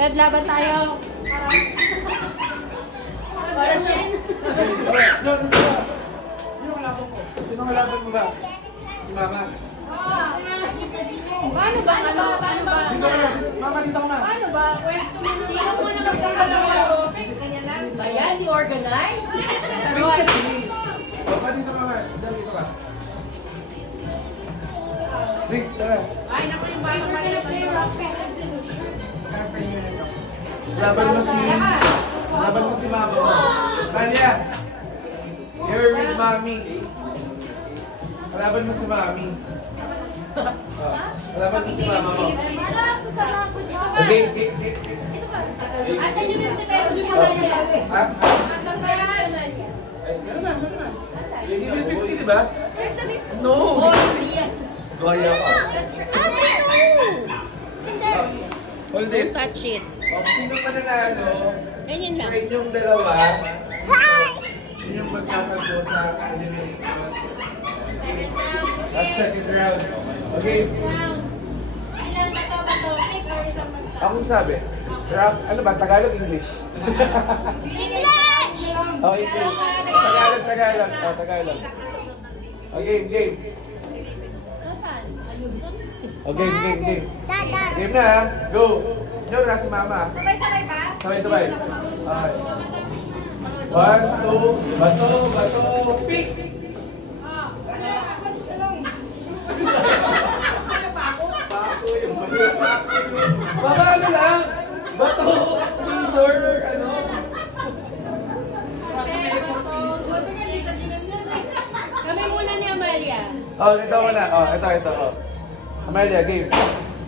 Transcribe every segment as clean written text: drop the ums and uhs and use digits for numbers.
Red, laban tayo. Para siya. Sino ang laban mo ba? Si Mama. Paano ba? Dito ka na. Mama, dito ka na. Paano ba? Pwesto mo na. Sino mo na magkakalawa? Ayan, i-organize. Wait kasi. Mama, dito ka nga. Dito ka. Rick, tara. Ay, naku yung bago pa nila play rock, paper, scissors. Laban mo si Mama mo. Malia, you're with Mommy. Laban mo si Mommy. Laban mo si Mama mo. Okay, okay. Asan yung 50 pesos mo Malia? Ha? Hanggang ba yan? Ay, meron na. Yung even 50, di ba? Where's the 50? No! Oh, yan. Goya ka. Hold it. Touch it. O, sino mananalo? Ganyan Sa lang. inyong dalawa, yun yung magkakalbo sa elimination. At second round. Okay, Ilan ba ito? Pick or isang bansa? akong sabi. Ano ba? Tagalog, English? English! Oh, English. Tagalog. Oh, Tagalog. Okay, game. Saan? Ayun. Oh, game. Game na, ha? Go. Yun na si Mama. Sabay-sabay ba? Sabay. Okay. 1, 2, bato, pick! Babalo lang! Bato, scissor, ano? Kami muna ni Amalia. Oh, ito muna. Oh, ito. Oh. Amelia, game.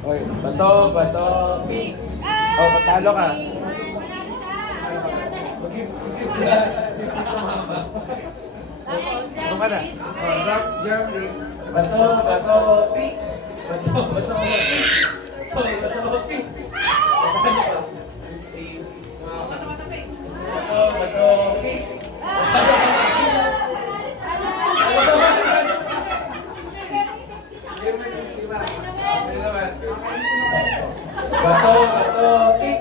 Okay, bato, pick! Oh, patalo ka. Mag-give ka. Ano ka na? Oh, drop, jump, pick. Bato, pick! Bato, pick! Bato, pick! Bato, pick! Bato, pick!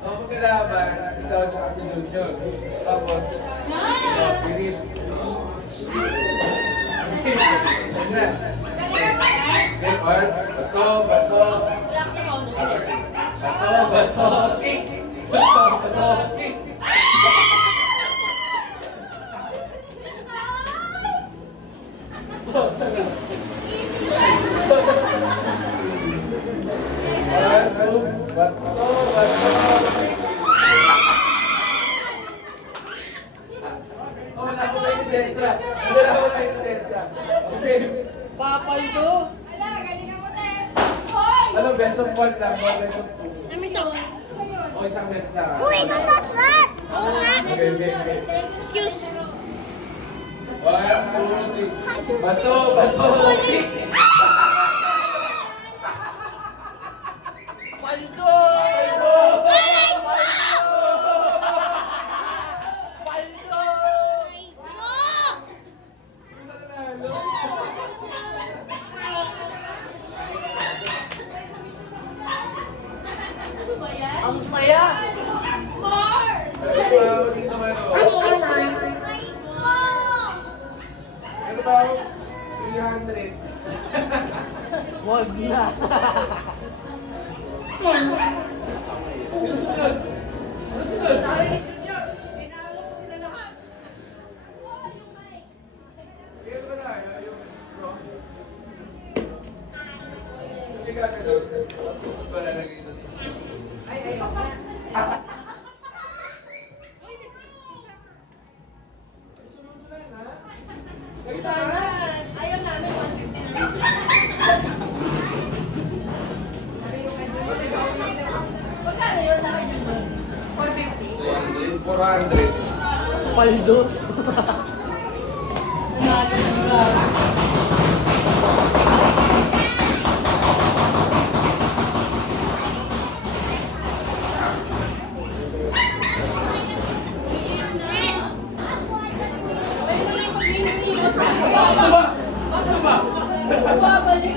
So, magkalaban, ikaw tsaka si Junior. Tapos, si Rip. Yan na. Okay, Mark. Bato, pick! Bato, pick! One, two, bato, pick! Oh, naku na yung Desra. Naku na yung Desra. Okay. Papaldo. Ano, best of one lang, o best of two. Namiss na. O isang best lang. Uy, don't touch that! Oo nga. Okay. Excuse. 1, 2, 3. Bato, pick! Paldo! Ano ba yan? Ang saya! More! Dito naman o. Ano ba ako? 300. Wag na. Sino sunod? Ano sunod? Kaya ba na? Yung straw? Hindi ka na doon. Tapos kung ba lalagay doon? Sana, ayaw namin 150 na lang sila. Magkano yun sa akin? 450? 400. Paldo. Nanalo na sila. Babalik.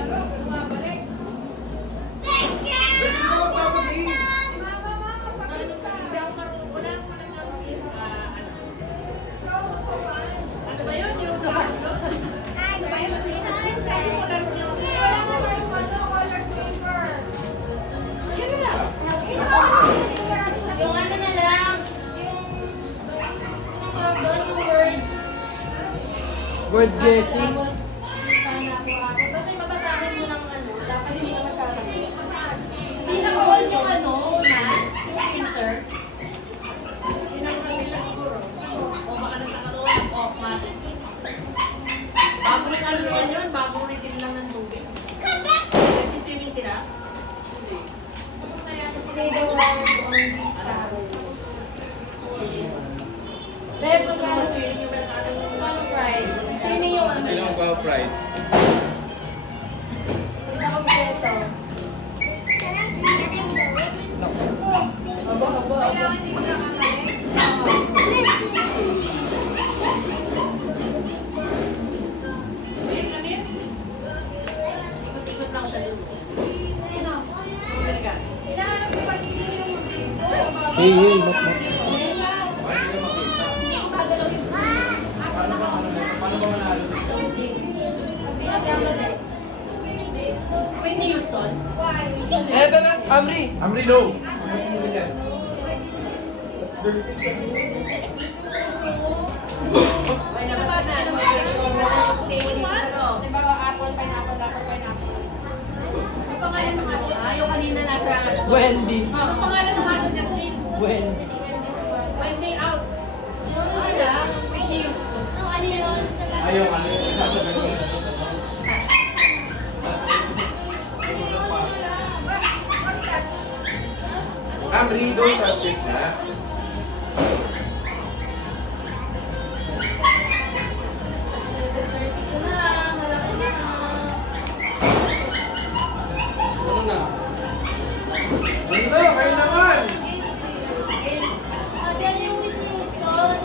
Word guessing. Basta yung babasahin mo ng ano, dapat hindi ka magkakamali. Hindi na all yung ano, na, printer. Yun ang kailangan siguro. O baka nagkakaroon ng off natin. Bagong ano naman yun, bagong refill lang ng tubig. Nagsiswimming sila? Hindi. Say the word on the shadow. Dahil po Gusto nga, mo swimming yung ano price? Swimming yung ano. Sino ang price? Hindi na kompleto. Ikot-ikot lang siya dito. Hinahanap ko pa yung dito. Hey, hey, look, look. Whitney Houston. Amri. Amri, no. Halimbawa, apple, pineapple, pineapple. Yung kanina nasa Wendy. pangalan ng aso niya, Slim. Wendy. Wednesday out. Ano lang? Whitney Houston. Ano yun? Ayaw, ano yung sasabihin mo? Amri, don't touch it na. Ano na? Ano, kayo naman. Adele yung Whitney Houston.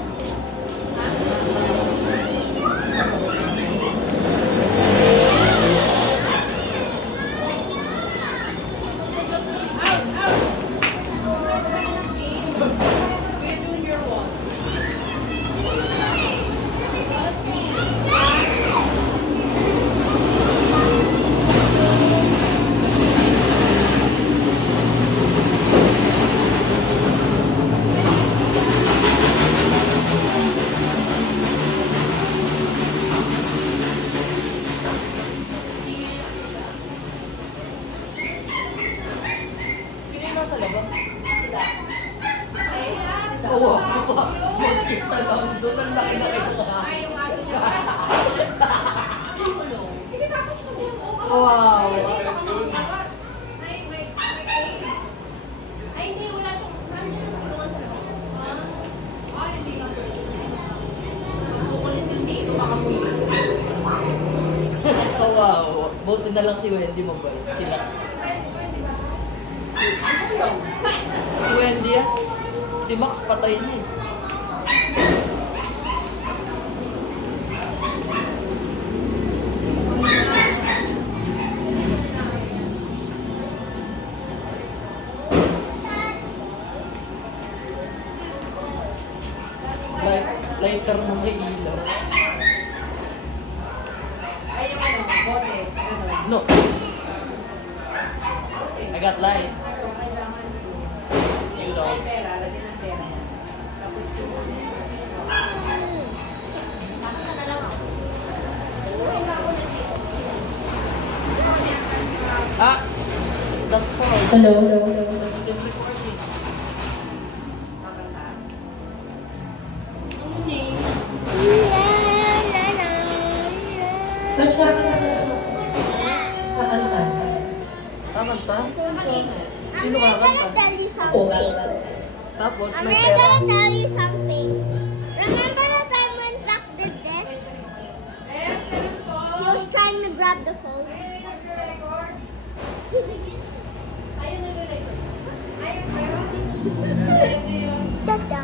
Sino yung nasa labas? Oo. Mag-kiss na lang. Doon ang laki-laki ko ha. Wow. Ay, hindi. Wala siyang... Nandiyan sa kulungan sa labas. Kukulit yung dito. Baka mo yun. Wow. Buti na lang si Wendy mabait. Si Lex. Si Wendy ah. Si Max patay na eh. Lighter na may ilaw. Ay, yung ano, bote. No. I got light. You know. Pera, lagyan ng pera. Tapos yung... Bakit na lang ako? Ah! Stop phone. Hello? Stop recording. Ano name? Ba't siya Kakanta. Kakanta? I'm gonna tell you something. Tapos I'm may pera. gonna tell you something. Remember the time when Zach did this? He was trying to grab the phone. Ayun na record. Dada.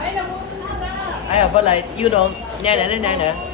Ay, nabuto na sa... I have a light. You don't. Na na na na na.